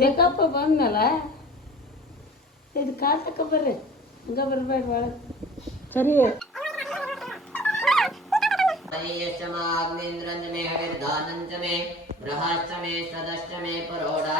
ಜಕಪ್ಪ ಬಂದ್ನಲ್ಲ ಇದು ಕಾಲ್ ತಕ ಬರ್ರಿ ಹಂಗ ಬರ್ಬೇಡ ಭಾಳ ಸರಿ अग्निन्द्रंजमे हविर्दानंजमे बृहश्चमे सदश्चमे परोडा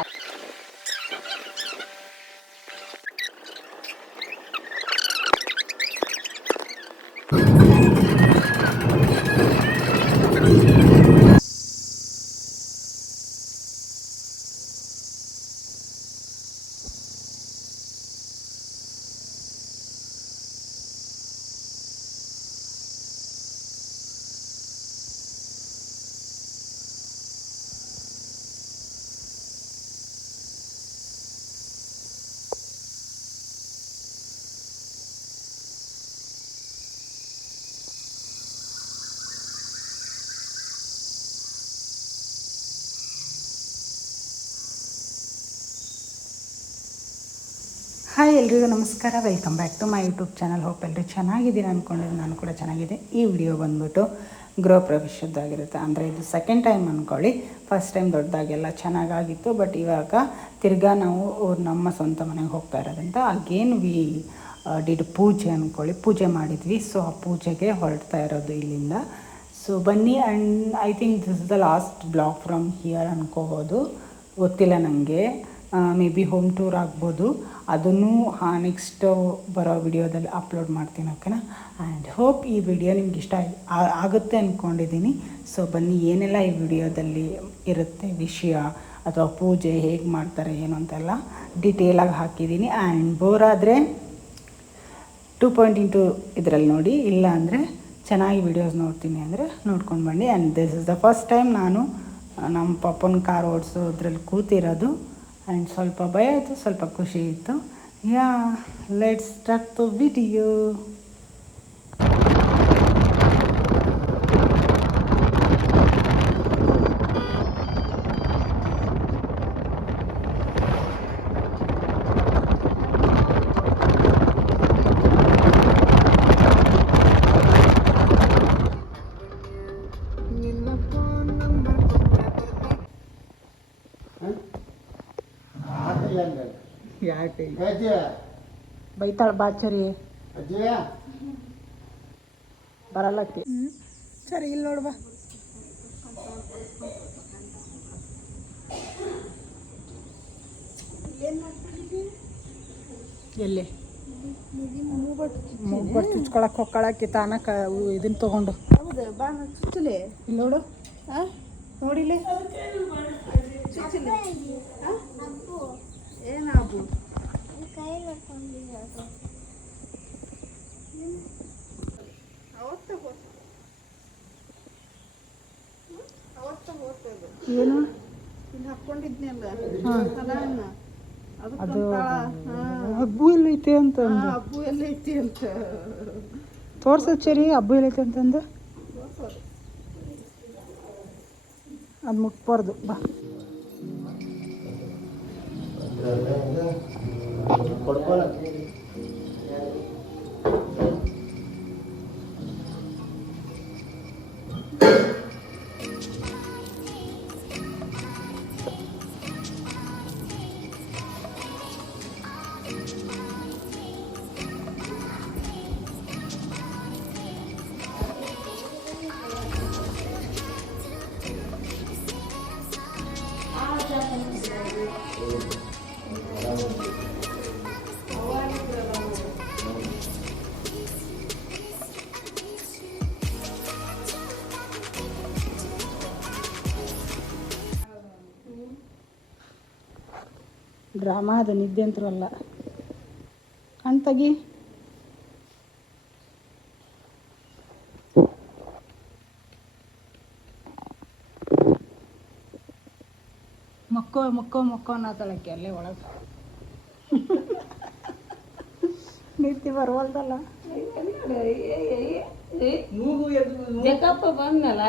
ಹಾಯ್ ಎಲ್ರಿಗೂ ನಮಸ್ಕಾರ, welcome back to my YouTube channel. Hope ಎಲ್ಲರೂ ಚೆನ್ನಾಗಿದ್ದೀನಿ ಅಂದ್ಕೊಂಡಿದ್ದು. ನಾನು ಕೂಡ ಚೆನ್ನಾಗಿದೆ. ಈ ವಿಡಿಯೋ ಬಂದ್ಬಿಟ್ಟು ಗೃಹ ಪ್ರವೇಶದ್ದಾಗಿರುತ್ತೆ. ಅಂದರೆ ಇದು ಸೆಕೆಂಡ್ ಟೈಮ್ ಅಂದ್ಕೊಳ್ಳಿ. ಫಸ್ಟ್ ಟೈಮ್ ದೊಡ್ಡದಾಗೆಲ್ಲ ಚೆನ್ನಾಗಾಗಿತ್ತು. ಬಟ್ ಇವಾಗ ತಿರ್ಗಾ ನಾವು ನಮ್ಮ ಸ್ವಂತ ಮನೆಗೆ ಹೋಗ್ತಾ ಇರೋದ್ರಿಂದ ಅಗೇನ್ ವಿ ಡಿಡ್ ಪೂಜೆ ಅಂದ್ಕೊಳ್ಳಿ. ಪೂಜೆ ಮಾಡಿದ್ವಿ. ಸೊ ಆ ಪೂಜೆಗೆ ಹೊರಡ್ತಾ ಇರೋದು ಇಲ್ಲಿಂದ. ಸೊ ಬನ್ನಿ. And I think this is the last blog from here ಅನ್ಕೋಬೋದು, ಗೊತ್ತಿಲ್ಲ ನನಗೆ. ಮೇ ಬಿ ಹೋಮ್ ಟೂರ್ ಆಗ್ಬೋದು. ಅದನ್ನು ನೆಕ್ಸ್ಟ್ ಬರೋ ವಿಡಿಯೋದಲ್ಲಿ ಅಪ್ಲೋಡ್ ಮಾಡ್ತೀನಿ, ಓಕೆನಾ. ಆ್ಯಂಡ್ ಹೋಪ್ ಈ ವಿಡಿಯೋ ನಿಮ್ಗೆ ಇಷ್ಟ ಆಗುತ್ತೆ ಅಂದ್ಕೊಂಡಿದ್ದೀನಿ. ಸೊ ಬನ್ನಿ, ಏನೆಲ್ಲ ಈ ವಿಡಿಯೋದಲ್ಲಿ ಇರುತ್ತೆ ವಿಷಯ ಅಥವಾ ಪೂಜೆ ಹೇಗೆ ಮಾಡ್ತಾರೆ ಏನು ಅಂತೆಲ್ಲ ಡಿಟೇಲಾಗಿ ಹಾಕಿದ್ದೀನಿ. ಆ್ಯಂಡ್ ಬೋರ್ ಆದರೆ 2.2 ಇದರಲ್ಲಿ ನೋಡಿ, ಇಲ್ಲ ಅಂದರೆ ಚೆನ್ನಾಗಿ ವಿಡಿಯೋಸ್ ನೋಡ್ತೀನಿ ಅಂದರೆ ನೋಡ್ಕೊಂಡು ಬನ್ನಿ. And this is the first time ನಾನು ನಮ್ಮ ಪಪ್ಪನ ಕಾರ್ ಓಡಿಸೋದ್ರಲ್ಲಿ ಕೂತಿರೋದು. ಆ್ಯಂಡ್ ಸ್ವಲ್ಪ ಭಯ ಆಯಿತು, ಸ್ವಲ್ಪ ಖುಷಿ ಇತ್ತು. Yeah let's start the video. ಯಾಕೆ ಬೈತಾಳ ಬಾಚರಿ ಬರಲ್ಲತ್ತಿ. ಸರಿ ಇಲ್ಲಿ ನೋಡ್ಬಾ. ಎಲ್ಲಿ ಮೂಗ್ಬಟ್ಟು ಚುಚ್ಕೊಳಕ್ಕೆ ಹೊಕ್ಕಳಕ್ಕೆ ತಾನಕ ಇದನ್ನು ತೊಗೊಂಡು ಇಲ್ಲಿ ನೋಡು. ನೋಡಿಲಿ ಏನಾಗು ಏನು ಹಾಕೊಂಡಿದ್ನಲ್ಲ ಅದು ಹಬ್ಬು ಎಲ್ಲೈತೆ ಅಂತ ಹಬ್ಬು ಎಲ್ಲೈತಿ ಅಂತ ತೋರ್ಸದ್ ಸರಿ. ಹಬ್ಬು ಎಲ್ಲೈತೆ ಅಂತಂದು ಅದು ಮುಟ್ಬಾರ್ದು. ಬಾ ಡ್ರಾಮಾ ಅದು, ನಿದ್ದೆ ಅಂತರೂ ಅಲ್ಲ. ಕಣ್ ತೆಗಿ. ಮಕ್ಕೋ ಮಕ್ಕೋ ಮಕ್ಕೋ ಅನ್ನತಳಕ್ಕೆ ಅಲ್ಲೇ ಒಳಗೆ. ನಿದ್ದೆ ಬರುವಲ್ದಲ್ಲ. ಜಕಪ್ಪ ಬಂದ್ನಲ್ಲ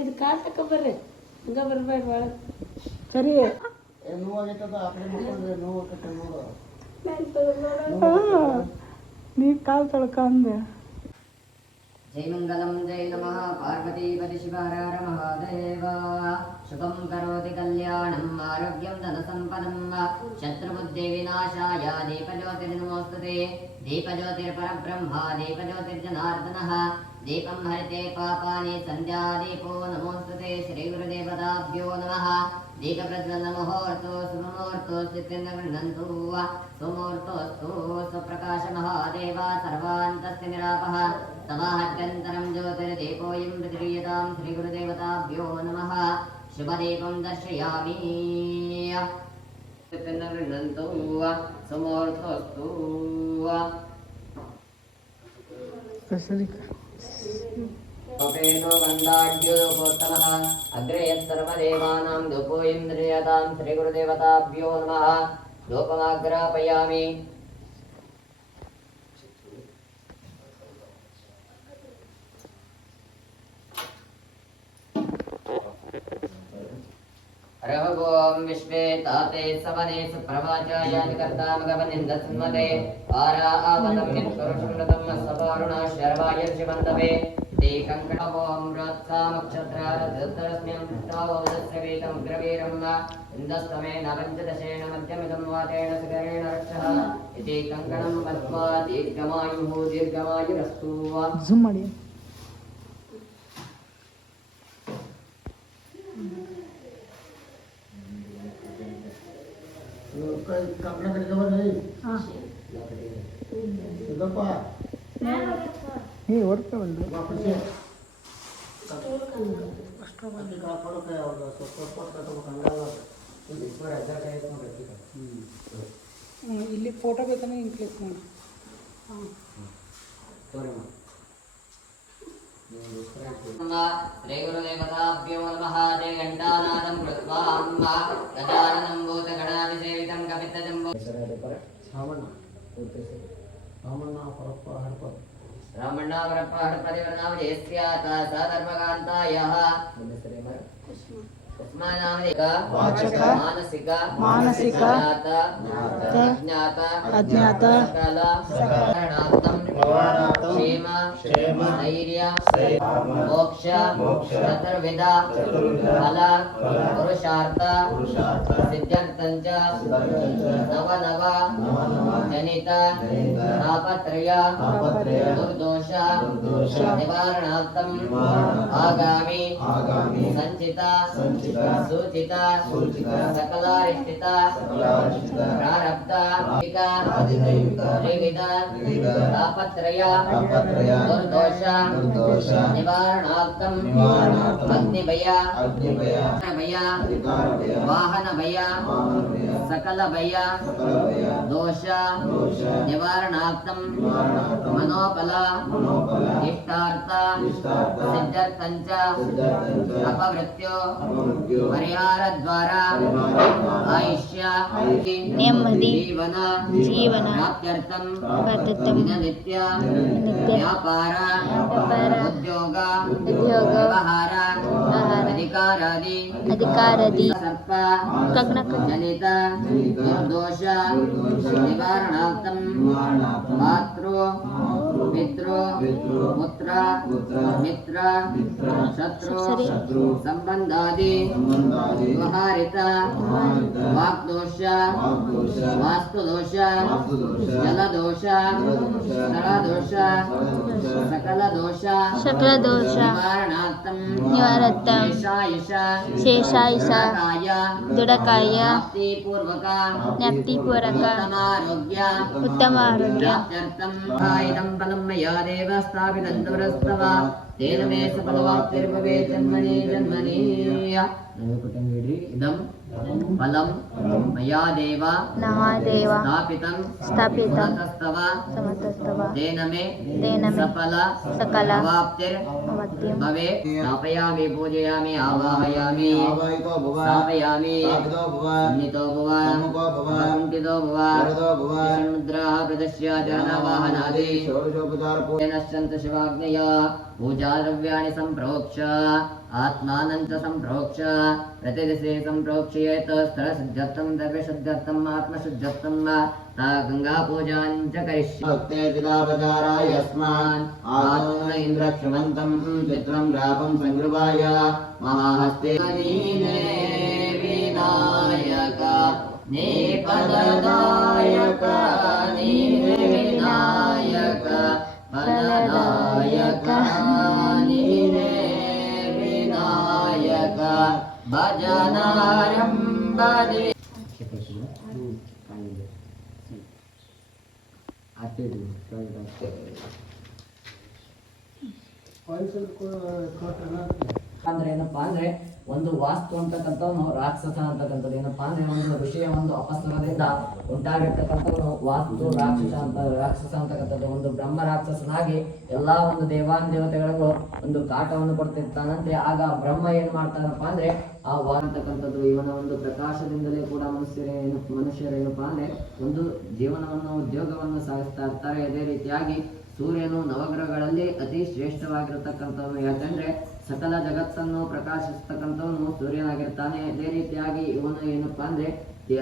ಇದು ಕಾಲ್ ತಕ ಬರ್ರಿ ಹಂಗ ಬರ್ಬೇಡ ಭಾಳ ಸರಿ. ನೀ ಕಾಲು ತೊಳ್ಕ ಅಂದೆ. जय मंगलम जय नमः पार्वतीपति शिवहर महादेव शुभं करोति कल्याणम् आरोग्यं धनसम्पदं शत्रुबुद्धिविनाशाय दीपज्योतिर्नमोऽस्तुते दीपज्योतिर्परब्रह्म दीपज्योतिर्जनार्दनः दीपं हरिते पापानि सन्ध्यादीपो नमोऽस्तुते श्रीगुरुदेवताभ्यो नमः दीपप्रज्वलनमुहूर्तो सुमुहूर्तो स्थितिर्गृह्णन्तु सुमुहूर्तोऽस्तु स्वप्रकाशमहादेव सर्वान्तस्य निरापः समाहत्यन्तरं ज्योतिर्दीपोऽयं प्रतिक्रियतां श्रीगुरुदेवताभ्यो नमः शुभदीपं दर्शयामि स्थितिर्गृह्णन्तु सुमुहूर्तोऽस्तु अपेनो गन्धाढ्योपोत्तमः अग्रे यत्सर्वदेवानां धूपोऽयन्द्रियतां श्रीगुरुदेवताभ्यो नमः धूपमाग्रापयामि रवगों विश्वे ताते सवने सुप्रवाचायानि कर्तामगमनिन्दस्मते आरा आवतं नित्करुषमृतं सपारुणा शर्वाय शिवन्तवे ते कङ्कणवों रोत्सामक्षत्रारधृतरस्म्यं तावोदस्रवीतं ग्रवीरं इन्दस्तमेन पञ्चदशेन मध्यमिदं वातेन सिगरेण रक्षः इति कङ्कणं बद्ध्वा दीर्घमायुः दीर्घमायुरस्तु ಝೂಮ್ ಮಾಡಿ ಹೊರಟವಲ್ರಿ ಇಲ್ಲಿ ಫೋಟೋ ಬೇಕಂದ್ರೆ ಹಿಂಗೆ ಕ್ಲಿಕ್ ಮಾಡಿ श्रीगुरुदेवताभ्यो नमः ते घण्टानादं कृत्वा गजाननं भूतगणादिसेवितं कपितजम्बो रामण्णावरप्प हडपदिवर्णावजेस्यात् स धर्मकान्तायः ಮಾನಸಿಕ ಅಜ್ಞಾತ क्षेम धैर्य मोक्ष चतुर्विध फल पुरुषार्थ सिद्ध्यर्थञ्च नव नव जनित तापत्रय दुर्दोष निवारणार्थम् आगामि संचित सूचित सकलारिष्टित प्रारब्ध त्रिविध तापत्रय दुर्दोष निवारणार्थम् अग्निभय वाहन भय सकल भय दोष निवारणार्थम् मनोबल इष्टार्थ सिद्ध्यर्थञ्च अपवृत्यो परिहारद्वारा आयुष्य नेम्मदि जीवन प्राप्त्यर्थं प्राप्त्यर्थं नित्य व्यापार उद्योग व्यवहार अधिकारादि सर्प जनित निर्दोष निवारणार्थं मातृ पितृ पुत्र मित्र शत्रु संबंधादि व्यवहारित वाक्दोष वास्तुदोष जलदोष स्थलदोष सकलदोष निवारणार्थं शेषायुष दृढकाय ಜ್ಞಾಪ್ತಿಪೂರ್ವಕ ಉತ್ತಮ ಆರೋಗ್ಯ तेन मे सफलवाप्तिर्भवे जन्मनि जन्मनि इदं फलं मया देव स्थापितं समतस्तव तेन मे सकल वाप्तिर्भवे स्थापयामि पूजयामि आवाहयामि स्थापयामि सन्नितो भव कुण्ठितो भव मुद्राः प्रदर्श्य चरणावाहनादि तेन शिवाग्नया पूजाद्रव्याणि सम्प्रोक्ष्य आत्मानं च सम्प्रोक्ष्य प्रतिदिशे सम्प्रोक्ष्येत स्थलशुद्ध्यर्थं द्रव्यशुद्ध्यर्थम् आत्मशुद्ध्यर्थं गङ्गापूजां च करिष्ये यस्मान् आत्मन इन्द्रक्षमन्तं चित्रं रापं संगृहाय महाहस्ते विनायक निपददायक विनायक फलदायक विनायक भजनारम्भदे ಅಂದ್ರೆ ಏನಪ್ಪಾ ಅಂದ್ರೆ ಒಂದು ವಾಸ್ತು ಅಂತಕ್ಕಂಥವನು ರಾಕ್ಷಸ ಅಂತಕ್ಕಂಥದ್ದು ಏನಪ್ಪಾ ಅಂದ್ರೆ ಒಂದು ಋಷಿಯ ಒಂದು ಅಪಸ್ವರದಿಂದ ಉಂಟಾಗಿರ್ತಕ್ಕಂಥವನು ವಾಸ್ತು ರಾಕ್ಷಸ ಅಂತಕ್ಕಂಥದ್ದು ಒಂದು ಬ್ರಹ್ಮ ರಾಕ್ಷಸನಾಗಿ ಎಲ್ಲಾ ಒಂದು ದೇವಾನುದೇವತೆಗಳಿಗೂ ಒಂದು ಕಾಟವನ್ನು ಕೊಡ್ತಿರ್ತಾನಂತೆ. ಆಗ ಬ್ರಹ್ಮ ಏನ್ ಮಾಡ್ತಾನಪ್ಪ ಅಂದ್ರೆ ಆ ಅಂತಕ್ಕಂಥದ್ದು ಇವನ ಒಂದು ಪ್ರಕಾಶದಿಂದಲೇ ಕೂಡ ಮನುಷ್ಯರೇನಪ್ಪಾ ಅಂದ್ರೆ ಒಂದು ಜೀವನವನ್ನು ಉದ್ಯೋಗವನ್ನು ಸಾಗಿಸ್ತಾ ಇರ್ತಾರೆ. ಅದೇ ರೀತಿಯಾಗಿ ಸೂರ್ಯನು ನವಗ್ರಹಗಳಲ್ಲಿ ಅತಿ ಶ್ರೇಷ್ಠವಾಗಿರತಕ್ಕಂಥವನು. ಯಾಕಂದ್ರೆ ಸಕಲ ಜಗತ್ತನ್ನು ಪ್ರಕಾಶಿಸ್ತಕ್ಕಂಥವನು ಸೂರ್ಯನಾಗಿರ್ತಾನೆ. ಅದೇ ರೀತಿಯಾಗಿ ಇವನು ಏನಪ್ಪಾ ಅಂದ್ರೆ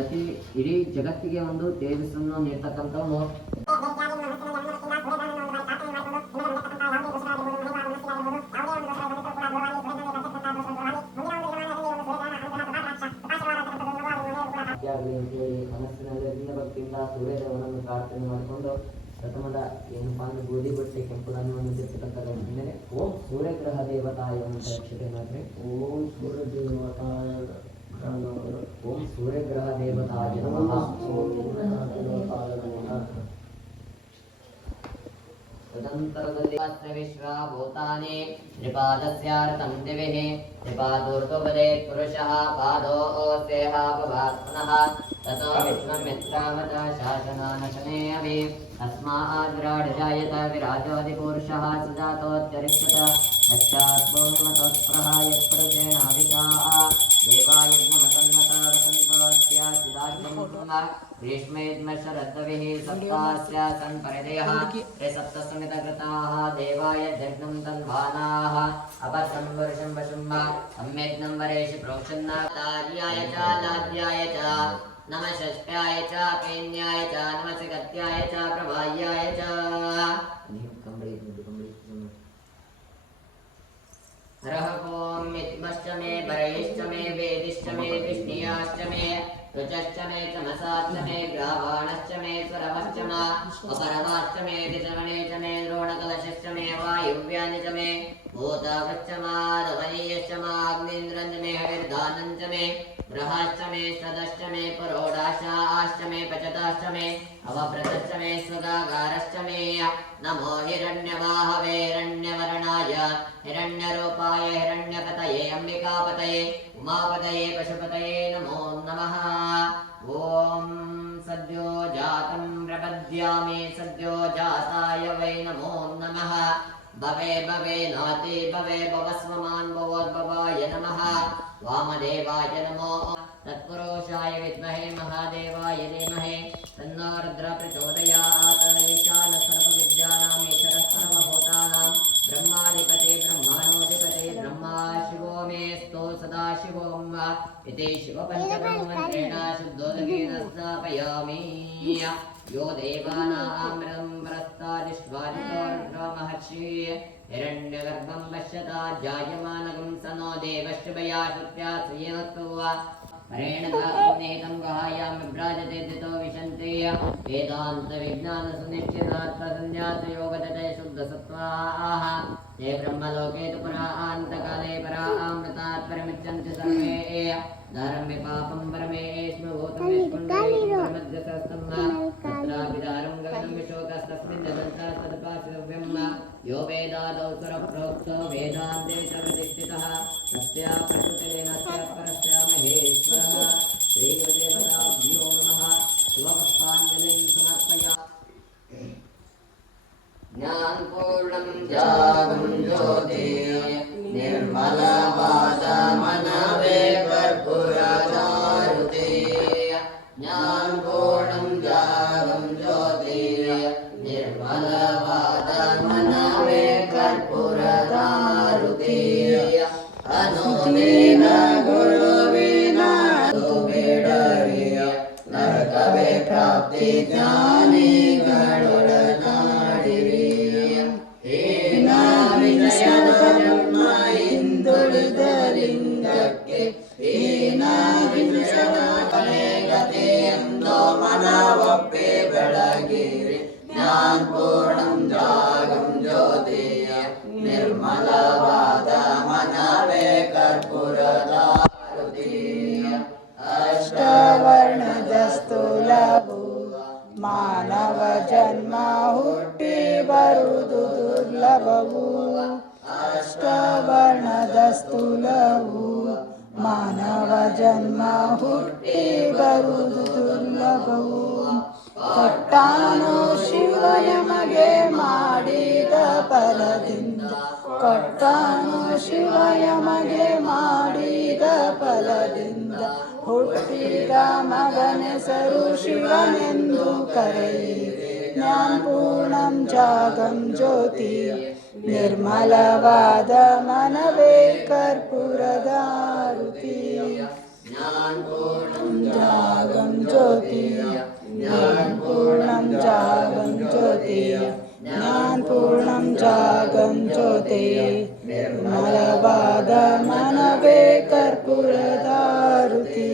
ಅತಿ ಇಡೀ ಜಗತ್ತಿಗೆ ಒಂದು ತೇಜಸ್ಸನ್ನು ನೀಡ್ತಕ್ಕಂಥವನು. ಮನಸ್ಸಿನಲ್ಲಿ ಭಕ್ತಿಯಿಂದ ಸೂರ್ಯದೇವನನ್ನು ಪ್ರಾರ್ಥನೆ ಮಾಡಿಕೊಂಡು ಪ್ರಥಮದ ಏನಪ್ಪಾ ಅಂದ್ರೆ ಗೋಧಿ ಬಟ್ಟೆ ಕೆಂಪು ಧಾನ್ಯವನ್ನು ತಿರ್ತಕ್ಕಂಥ ಮೇಲೆ ಓಂ ಸೂರ್ಯಗ್ರಹ ದೇವತಾಯ ಅಂತ ಅಕ್ಷತೆ ಮಾಡ್ರಿ. ಓಂ ಸೂರ್ಯ ದೇವತಾಯ ಓಂ ಸೂರ್ಯಗ್ರಹ ದೇವತಾಯ ನಮಃ. ತದಂತರದಲ್ಲಿ ವಿಶ್ವಭೂತಾನಿ ತ್ರಿಪಾದಸ್ಯಾರ್ಥಂ ದಿವಿಃ ತ್ರಿಪಾದೋರ್ಧ್ವಪದೇ ಪುರುಷಃ ಪಾದೋಸ್ಯೇಹ ಭವಾತ್ಮನಃ ततो विश्वमित्रावत शासनानशने अभि तस्माद्विराडजायत विराजोऽधिपुरुषः सुजातोऽत्यरिष्यत पश्चात्पूर्णमतोत्प्रः यत्पुरुषेणाभिचाः देवायज्ञमतन्वत वसन्तोऽस्यासिदार्घ्यं ग्रीष्मेद्मशरद्दविः सप्तास्य सन्परिदयः त्रिसप्तसमितकृताः देवाय जग्नं तन्वानाः अपसं वर्षं वशुम्भ सम्यग्नं वरेषु प्रोक्षन्नाचार्याय च लाद्याय च नमः षष्ट्याय च पेन्याय च नमः सिगत्याय च प्रभायाय च हरः ओं मित्मश्च मे परयश्च मे वेदिश्च मे विष्णियाश्च मे रुचश्च मे चमसाश्च मे ग्रावाणश्च मे स्वरवश्च मे अपरमाश्च मे दिशमणे च मे द्रोणकलशश्च मे वायुव्यानि च मे भूतावश्च माधवनीयश्च माग्नीन्द्रं च मे हविर्धानं च मे बृहश्च मे सदश्च मे पुरोडाशाश्च मे पचताश्च मे अवभृतश्च मे स्वगागारश्च मे नमो हिरण्यवाहवे हिरण्यवर्णाय हिरण्यरूपाय हिरण्यपतये अम्बिकापतये उमापतये पशुपतये नमो नमः। ॐ सद्यो जातं प्रपद्यामि सद्यो जाताय वै नमो नमः। भवे भवे नाति भवे भवस्वमान् भवोद्भवाय नमः। वामदेवाय नमो तत्पुरुषाय विद्महे महादेवाय धीमहि तन्नो रुद्रः प्रचोदयात्। ईशानः सर्वविद्यानाम् ईश्वरः सर्वभूतानां ब्रह्माधिपते ब्रह्माणोऽधिपते ब्रह्मा शिवो मेऽस्तु सदाशिवोऽम् इति शिवपञ्चब्रह्ममन्त्रेण शुद्धोदकेन स्थापयामि। यो देवानामृतं परस्तादिष्वादितो रुद्रो महर्षिः हिरण्यगर्भं पश्यता जायमानगं स नो देवश्चुभया श्रुत्या श्रियनत्तु हरेण नेतं गहायां विभ्राजते दितो विशन्ते वेदान्तविज्ञानसुनिश्चितात्मसंन्यासयोगदते शुद्धसत्त्वाः ते ब्रह्मलोके तु परान्तकाले परामृतात् परमिच्छन्ति सर्वे दारं विपापं परमेष्मि भूतं विष्णुर्मध्यसस्तं तत्रापि दारं गगनं विशोकस्तस्मिन् ददन्तस्तदपासितव्यं यो वेदादौ सुरप्रोक्तो वेदान्ते च प्रतिष्ठितः तस्या प्रकृतिरेणस्य परस्य महेश्वरः श्रीगुरुदेवताभ्यो नमः। शिवपुष्पाञ्जलिं समर्पयामि। ज्ञानपूर्णं जागं ज्योति निर्मलवाचमनवे कर्पूरचारुते ज्ञानपूर्णं जागं ज्योति निर्मलवाचमनवे कर्पूरचारुते ಕವೆ ಪ್ರಾಪ್ತಿ ಜ್ಞಾನಿಗಳೊಡನಾಡಿರಿ ಹೀನ ವಿಷಯದ ಜನ್ಮ ಹಿಂದುಳಿದ ಲಿಂಗಕ್ಕೆ ಹೀನ ವಿಷಯದ ಗತಿ ಎಂದೋ ಮನವೊಪ್ಪಿ ಬೆಳಗಿರಿ ಜ್ಞಾನ ಪೂರ್ಣಂ ಜಾಗಂ ಜ್ಯೋತಿಯ ನಿರ್ಮಲವಾದ ಮನವೇ ಕರ್ಪೂರದಾರುತಿಯ ಅಷ್ಟವರ್ಣದ ಸ್ಥೂಲವು ಮಾನವ ಜನ್ಮ ಹುಟ್ಟಿ ಬರುವುದು ದುರ್ಲಭವು ಅಷ್ಟವರ್ಣದ ಸ್ಥೂಲವು ಮಾನವ ಜನ್ಮ ಹುಟ್ಟಿ ಬರುವುದು ದುರ್ಲಭವು ಕೊಟ್ಟಾನು ಶಿವ ನಮಗೆ ಮಾಡಿದ ಫಲದಿಂದ ಕೊಟ್ಟಾನು ಶಿವ ನಮಗೆ ಮಾಡಿದ ಫಲದಿಂದ ಹುಟ್ಟಿದ ಮಗನೆಸರು ಶಿವನೆಂದು ಕರೆಯಿರಿ ಜ್ಞಾನ ಪೂರ್ಣಂ ಜಾಗಂ ಜ್ಯೋತಿ ನಿರ್ಮಲವಾದ ಮನವೇ ಕರ್ಪೂರದಾರುತಿ ಜ್ಞಾನ ಪೂರ್ಣಂ ಜಾಗಂ ಜ್ಯೋತಿ ಜ್ಞಾನ ಪೂರ್ಣಂ ಜಾಗಂ ಜ್ಯೋತಿ ಜ್ಞಾನ ಪೂರ್ಣಂ ಜಾಗಂ ಜ್ಯೋತಿ ನಿರ್ಮಲವಾದ ಮನವೇ ಕರ್ಪೂರದಾರುತಿ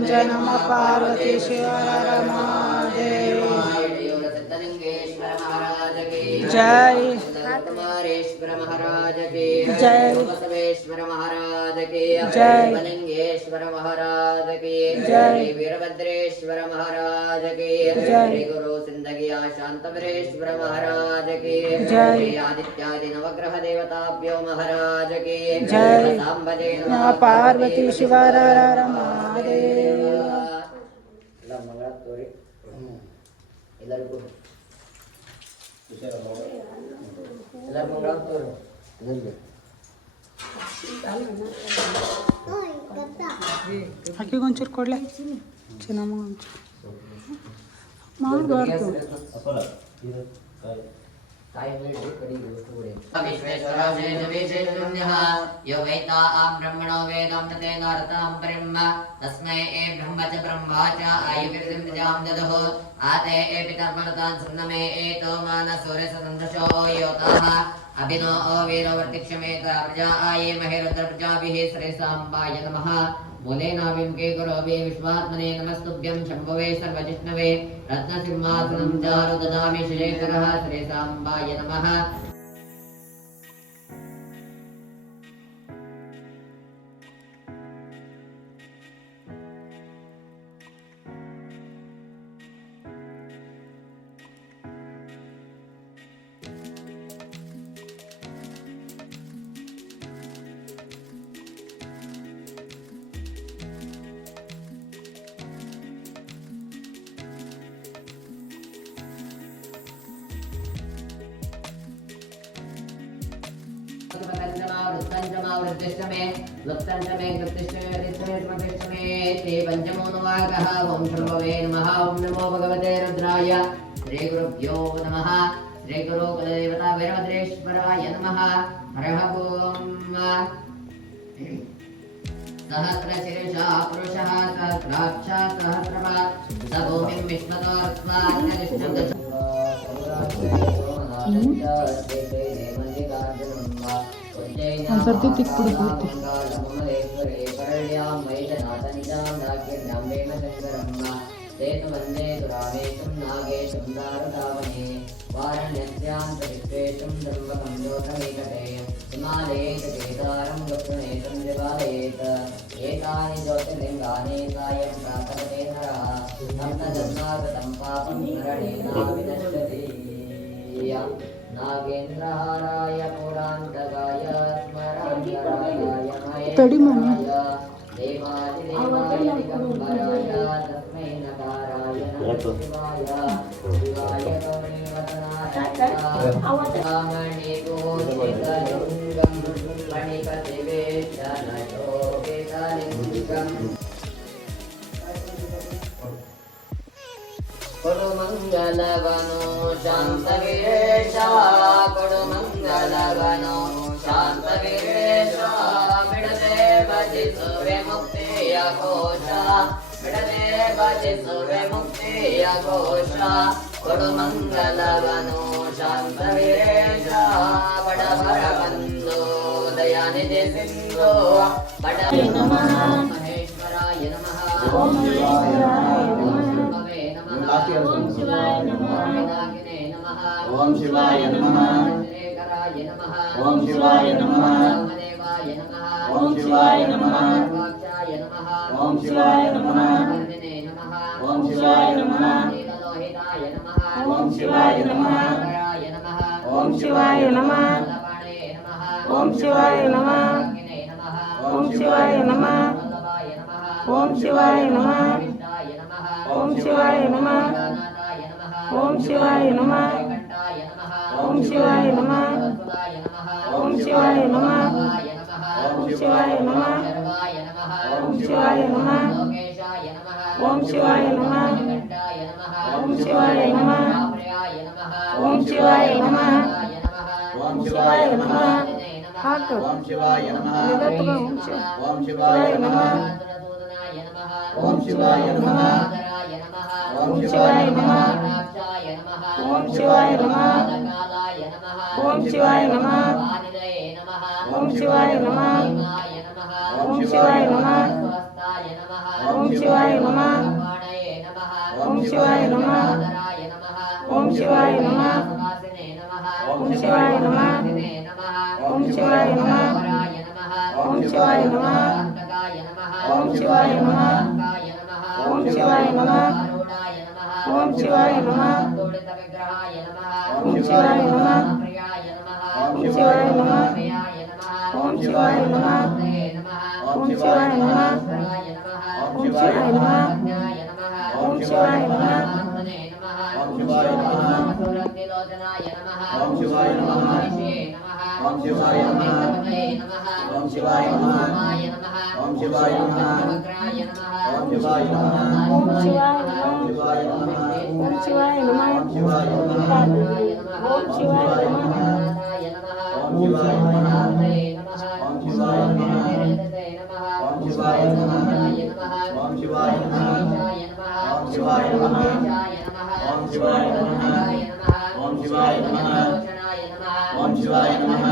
जय नमः पार्वती शिव हर महादेव जय कुमारेश्वर महाराज की जय बसवेश्वर महाराज की जय लिंगेश्वर महाराज की जय वीरभद्रेश्वर महाराज की जय गुरु सिंदगिया शांतवीरेश्वर महाराज की जय आदित्यादि नवग्रह देवताभ्यो महाराज की जय सांबजे नमः पार्वती शिव हर महादेव ಎಲ್ಲರಿಗೂ ಅಕ್ಕಿಗೆ ಒಂಚೂರು ಕೊಡ್ಲೆ ಚಿನ್ನಮ್ಮ ಒಂಚೂರು ಮಾಡಬಾರ್ದು यो वेता ब्रह्मणो वेदामृते नारतां ब्रह्म तस्मै ए ब्रह्म च ब्रह्मा च आयुर्वेदं प्रजां ददुः आते ए पितर्मनतां सुन्नमे एतो मानसूर्यसदृशो योताः अभिनो वीरवर्तिक्षमेत प्रजा आये महेरुद्र प्रजाभिः श्रेयसाम्बाय नमः मूलेनाविं के गुरोवे विश्वात्मने नमस्तुभ्यं शम्भवे सर्वजिष्णवे रत्नसिंहासनं चारु ददामि श्रीकरः श्रेयसाम्बाय नमः वृद्धिष्टमे लुप्तंचमे कृतिष्ठमे ते पंचमो नवागः ओम शंभवे नमः ओम नमो भगवते रुद्राय श्री गुरुभ्यो नमः श्री गुरु कुलदेवता वीरभद्रेश्वराय नमः हरः ओम सहस्रशीर्षः पुरुषः सहस्राक्षः सहस्रपात् स भूमिं विश्वतो रत्वान्यदिष्टं ಒಂದು ಸರ್ತಿ ತಿಕ್ಬಿಡು ಪೂರ್ತಿ एतानि ज्योतिर्लिङ्गानि कायं प्रापदते नरः नम्नजन्मागतं पापं स्मरणेनाविनश्यति नागेन्द्रहाराय पुरान्तकाय स्मरान्तराय तड़ी मम्मी देवादिदेवाय दिगम्बराय तस्मै नकाराय नमः शिवाय शिवाय गौरीवदनाय मणिपूजितलिङ्ग ಕೊಡು ಮಂಗಲವನು ಶಾಂತ ವೀರೇಶ ಕೊಡು ಮಂಗಲವನು ಶಾಂತ ವೀರೇಶ ಬಿಡದೆ ಭಜಿಸುವೆ ಮುಕ್ತಿಯ ಕೋಶ ಬಿಡದೆ ಭಜಿಸುವೆ ಮುಕ್ತಿಯ ಕೋಶ ಕೊಡು ಮಂಗಲವನು ಶಾಂತ ವೀರೇಶ ಬಡವರ ಬಂದು ದಯಾನಿಧಿ ಸಿಂಧು ಬಡ ಮಹೇಶ್ವರಾಯ ನಮಃ ಓಂ ಮಹೇಶ್ವರಾಯ ನಮಃ ಓಂ ಶಿವಾಯ ನಮಃ ವಿನಾಯಕನೇ ನಮಃ ಓಂ ಶಿವಾಯ ನಮಃ ಶೇಖರಾಯ ನಮಃ ಓಂ ಶಿವಾಯ ನಮಃ ರಾಮದೇವಾಯ ನಮಃ ಓಂ ಶಿವಾಯ ನಮಃ ವಾಕ್ಯಾಯ ನಮಃ ಓಂ ಶಿವಾಯ ನಮಃ ವರ್ಣಿನೇ ನಮಃ ಓಂ ಶಿವಾಯ ನಮಃ ನೀಲಲೋಹಿತಾಯ ನಮಃ ಓಂ ಶಿವಾಯ ನಮಃ ಸಾಗರಾಯ ನಮಃ ಓಂ ಶಿವಾಯ ನಮಃ ಲವಣೇ ನಮಃ ಓಂ ಶಿವಾಯ ನಮಃ ಅಗ್ನೇ ನಮಃ ಓಂ ಶಿವಾಯ ನಮಃ ವಲ್ಲಭಾಯ ನಮಃ ಓಂ ಶಿವಾಯ ನಮಃ ವಿಷ್ಣಾಯ ನಮಃ ಓಂ ಶಿವಾಯ ನಮಃ ಗಣನಾಥಾಯ ನಮಃ ಓಂ ಶಿವಾಯ ನಮಃ ಕಂಠಾಯ ನಮಃ ಓಂ ಶಿವಾಯ ನಮಃ ವರದರಾಯ ನಮಃ ಓಂ ಶಿವಾಯ ನಮಃ ಭವಾಯ ನಮಃ ಓಂ ಶಿವಾಯ ನಮಃ ಶರ್ವಾಯ ನಮಃ ಓಂ ಶಿವಾಯ ನಮಃ ಲೋಕೇಶಾಯ ನಮಃ ಓಂ ಶಿವಾಯ ನಮಃ ಕಂಠಾಯ ನಮಃ ಓಂ ಶಿವಾಯ ನಮಃ ಪ್ರಿಯಾಯ ನಮಃ ಓಂ ಶಿವಾಯ ನಮಃ ಯ ನಮಃ ಓಂ ಶಿವಾಯ ನಮಃ ವರ್ಣಿನೇ ನಮಃ ಹಾಕು ಓಂ ಶಿವಾಯ ನಮಃ ಓಂ ಶಿವಾಯ ಶಿವಾಯ ನಮಃ ದುರದೂದನಾಯ ನಮಃ ಓಂ ಶಿವಾಯ ನಮಃ ಆದರಾಯ ನಮಃ ಓಂ ಶಿವಾಯ ನಮಃ ಕಟಾಕ್ಷಾಯ ನಮಃ ಓಂ ಶಿವಾಯ ನಮಃ ಕಾಲಾಯ ನಮಃ ಓಂ ಶಿವಾಯ ನಮಃ ವಾನಿದಯೇ ನಮಃ ಓಂ ಶಿವಾಯ ನಮಃ ಭೀಮಾಯ ನಮಃ ಓಂ ಶಿವಾಯ ನಮಃ ಸ್ವಸ್ತಾಯ ನಮಃ ಓಂ ಶಿವಾಯ ನಮಃ ಪ್ರಾಣಯೇ ನಮಃ ಓಂ ಶಿವಾಯ ನಮಃ ಆದರಾಯ ನಮಃ ಓಂ ಶಿವಾಯ ನಮಃ ಸುವಾಸಿನೇ ನಮಃ ಓಂ ಶಿವಾಯ ನಮಃ ದಿನೇ ನಮಃ ಓಂ ಶಿವಾಯ ನಮಃ ವರಾಯ ನಮಃ ಓಂ ಶಿವಾಯ ನಮಃ ಅಂತಕಾಯ ನಮಃ ಓಂ ಶಿವಾಯ ನಮಃ ಅಂಕಾಯ ನಮಃ ಓಂ ಶಿವಾಯ ನಮಃ ಆರೂಢಾಯ ನಮಃ ಓಂ ಶಿವಾಯ ನಮಃ ತೋಳಿತ ವಿಗ್ರಹಾಯ ನಮಃ ಓಂ ಶಿವಾಯ ನಮಃ ಪ್ರಿಯಾಯ ನಮಃ ಓಂ ಶಿವಾಯ ನಮಃ ಪ್ರಿಯಾಯ ನಮಃ ಓಂ ಶಿವಾಯ ನಮಃ ಹೃದಯೇ ನಮಃ ಓಂ ಶಿವಾಯ ನಮಃ ಈಶ್ವರಾಯ ನಮಃ ಓಂ ಶಿವಾಯ ನಮಃ ಅಜ್ಞಾಯ ನಮಃ ಓಂ ಶಿವಾಯ ನಮಃ ಆತ್ಮನೇ ನಮಃ ಓಂ ಶಿವಾಯ ನಮಃ ಸುರತಿಲೋಚನಾಯ ನಮಃ ಓಂ ಶಿವಾಯ ನಮಃ ಋಷಿಯೇ ನಮಃ ಓಂ ಶಿವಾಯ ನಮಃ ಸರ್ವತೇ ನಮಃ ಓಂ ಶಿವಾಯ ನಮಃ ಸಮಾಯ ನಮಃ ಓಂ ಶಿವಾಯ ನಮಃ ಸಮಗ್ರಾಯ ನಮಃ ಓಂ ಶಿವಾಯ ನಮಃ ಓಂ ಶಿವಾಯ ನಮಃ ಓಂ ಶಿವಾಯ ನಮಃ ಓಂ ಶಿವಾಯ ನಮಃ ಓಂ ಶಿವಾಯ ನಮಃ ಓಂ ಶಿವಾಯ ನಮಃ ನಾಥಾಯ ನಮಃ ಓಂ ಶಿವಾಯ ನಮಃ ಹೃದಯೇ ನಮಃ ಓಂ ಶಿವಾಯ ನಮಃ ಹೃದಯೇ ನಮಃ ಓಂ ಶಿವಾಯ ನಮಃ ಸಮಗ್ರಾಯ ನಮಃ ಓಂ ಶಿವಾಯ ನಮಃ ಈಶಾಯ ನಮಃ ಓಂ ಶಿವಾಯ ನಮಃ ಈಶಾಯ ನಮಃ ಓಂ ಶಿವಾಯ ನಮಃ ಈಶಾಯ ನಮಃ ಓಂ ಶಿವಾಯ ನಮಃ ಲೋಚನಾಯ ನಮಃ ಓಂ ಶಿವಾಯ ನಮಃ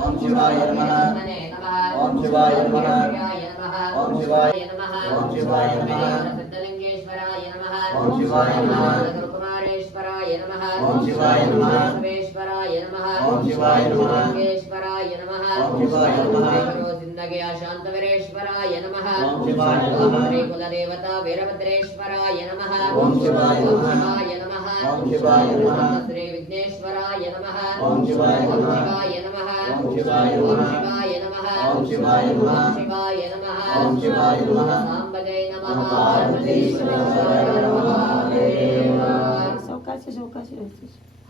ಓಂ ಶಿವಾಯ ನಮಃ ಮನೆ ನಮಃ ಓಂ ಶಿವಾಯ ನಮಃ ಪ್ರಿಯಾಯ ನಮಃ ಓಂ ಶಿವಾಯ ನಮಃ ಓಂ ಶಿವಾಯ ನಮಃ ಸಿದ್ಧಲಿಂಗೇಶ್ವರಾಯ ನಮಃ ಓಂ ಶಿವಾಯ ನಮಃ ಗುರುಕುಮಾರೇಶ್ವರಾಯ ನಮಃ ಓಂ ಶಿವಾಯ ನಮಃ ಸರ್ವೇಶ್ವರಾಯ ನಮಃ ಓಂ ಶಿವಾಯ ನಮಃ ಲಿಂಗೇಶ್ವರಾಯ ನಮಃ ಓಂ ಶಿವಾಯ ನಮಃ ಜಿಂದಗಿಯ ಶಾಂತವೀರೇಶ್ವರಾಯ ನಮಃ ಓಂ ಶಿವಾಯ ನಮಃ ಶ್ರೀ ಕುಲದೇವತಾ ವೀರಭದ್ರೇಶ್ವರಾಯ ನಮಃ ಓಂ ಶಿವಾಯ ನಮಃ ಶಿವಾಯ ನಮಃ ಓಂ ಶಿವಾಯ ನಮಃ ಶ್ರೀ ವಿಘ್ನೇಶ್ವರಾಯ ನಮಃ ಓಂ ಶಿವಾಯ ನಮಃ ಶಿವಾಯ ನಮಃ ಓಂ ಶಿವಾಯ ನಮಃ ಶಿವಾಯ ನಮಃ ಓಂ ಶಿವಾಯ ನಮಃ ಶಿವಾಯ ನಮಃ ಓಂ ಶಿವಾಯ ನಮಃ ಸಾಂಬಜೈ ನಮಃ ಪಾರ್ವತೀಶ್ವರಾಯ ನಮಃ ದೇವ ಸಾವಕಾಶ ಸಾವಕಾಶ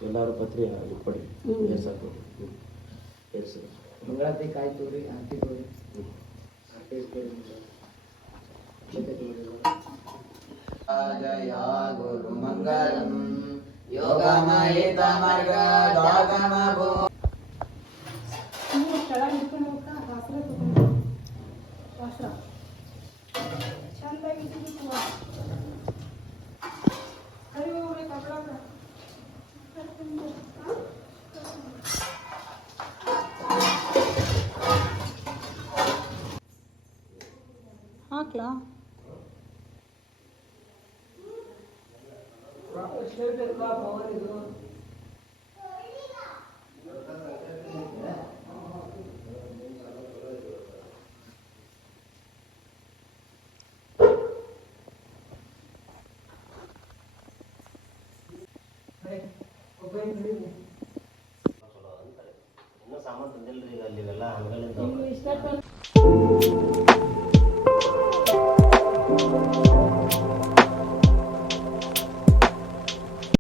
ಎಲ್ಲರೂ ಪತ್ರಿ ಅಲ್ಲಿ ಕೊಡಿ ಹ್ಮ್. ಏರ್ಸಾಕು ಏರ್ಸು ಮಂಗಳಾರತಿ ಕಾಯಿ ತೋರಿ ಆರತಿ ತೋರಿ ಜಯ ಗುರು ಮಂಗಲಂ ಯೋಗಮಹಿತ ಮಾರ್ಗದಾಗಮ ಭೂ ಕೆಳಗೆ ಹಿಡ್ಕೊಂಡು ಹೋಗ್ತಾ ಹಾಸ್ರ ತಗೊಂಡು ವಾಸ್ತ್ರ ಚಂದಾಗಿ ಇದ್ದಿದ್ದು ಕೈ ಹೋಗ್ಬೇಕು ಅದ್ರಾಗ ಹಾಕ್ಲಾ ಇನ್ನೂ ಸಾಮಾನು ತಂದಿಲ್ರಿ ಈಗ ಅಲ್ಲಿವೆಲ್ಲ ಹಂಗಲಿಂದ ಇಷ್ಟ